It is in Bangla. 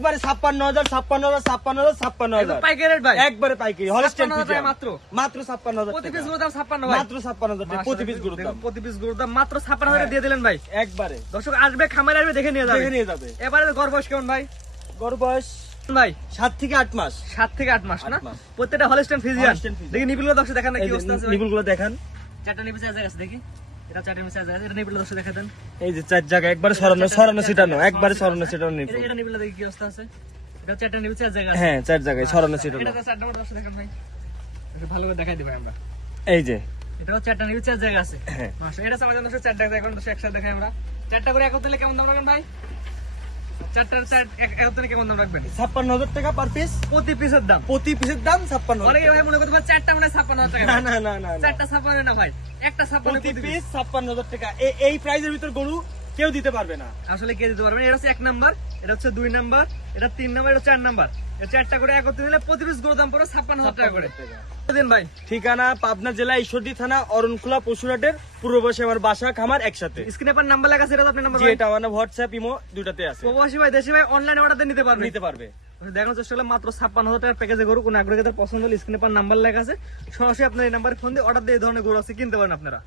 একবারে 56,000 56,000 56,000 56,000 পাইকারি রেট ভাই, একবারে পাইকারি হলস্টেইন 56,000 ফ্রিজিয়ান মাত্র। মাত্র 56,000 প্রতি টাকা। পিস গরুর দাম 56 ভাই, মাত্র 56,000 টাকা প্রতি পিস গরুর দাম। প্রতি পিস গরুর দাম মাত্র 56,000 দিয়ে দিলেন ভাই। একবারে দর্শক আসবে, খামারে আসবে, দেখে নিয়ে যাবে। দেখে নিয়ে যাবে। এবারে গড় বয়স কেমন ভাই? গরু বয়স ভাই 7 থেকে 8 মাস। 7 থেকে 8 মাস না? 8 মাস। প্রত্যেকটা হলস্টেইন ফ্রিজিয়ান। Holstein Friesian. দেখি নিবিলগুলো দর্শক দেখান না এই কি যে অবস্থা আছে ভাই। নিবুলগুলো দেখান। চারটা নিবিল সাইজ আছে দেখি, এটা চারটা নিবিল সাইজ আছে, এটা নিবিল দর্শক দেখা দেন। এই যে চার জায়গা একবারে সরানো সরানো ছিটানো একবারে সরানো ছিটানো নিবুল। এটা নিবিল দেখি কি অবস্থা আছে। এটা চারটা নিবিল সাইজ জায়গা আছে। হ্যাঁ চার জায়গায় সরানো ছিটানো। এটা তো চার নম্বর দর্শক দেখেন ভাই, একটু ভালো করে দেখাই দিই ভাই আমরা। এই যে এটাও চারটা নিবিল সাইজ জায়গা আছে। হ্যাঁ মাশাআল্লাহ, এটা আমাদের দর্শক চারটা এখন দর্শক একসাথে দেখাই আমরা। চারটা করে একত্রে কেমন দাম রাখবেন ভাই? চারটার চার একত্রে কেমন দাম রাখবেন? 56,000 টাকা পার পিস। প্রতি পিসের দাম, প্রতি পিসের দাম 56,000 অনেকে ভাই মনে করতে পারে চারটা মানে 56,000 টাকা। না না না না না। চারটা 56 না ভাই, একটা 56 প্রতি পিস 56,000 টাকা। এই প্রাইজের ভিতর গরু কেউ দিতে পারবে না। আসলে কে দিতে পারবেন? এটা হচ্ছে 1 নাম্বার, এটা হচ্ছে 2 নাম্বার, এটা 3 নাম্বার, এটা 4 নাম্বার। এই চারটা করে একত্রে নিলে প্রতি পিস গরুর দাম পড়ে 56,000 টাকা করে। দিন ভাই। ঠিকানা পাবনা জেলা ঈশ্বরদী থানা অরণখোলা পশুরহাটের পূর্ব পাশে আমার বাসা খামার একসাথে। স্ক্রিনে পার নাম্বার লেখা আছে, এটা তো আপনার নাম্বার জি ভাই। এটা আমার হোয়াটসঅ্যাপ ইমো দুটাতে আছে। প্রবাসী ভাই, দেশি ভাই অনলাইনে অর্ডার দিয়ে নিতে পারবেন। নিতে পারবে। দেখানোর চেষ্টা করলাম মাত্র 56,000 টাকার প্যাকেজে গরু। কোন আগ্রহীদের পছন্দ হলে স্ক্রিনে পার নাম্বার লেখা আছে, সরাসরি আপনার এই নাম্বারে ফোন দিয়ে অর্ডার দিয়ে এই ধরনের গরু আছে কিনতে পারেন আপনারা।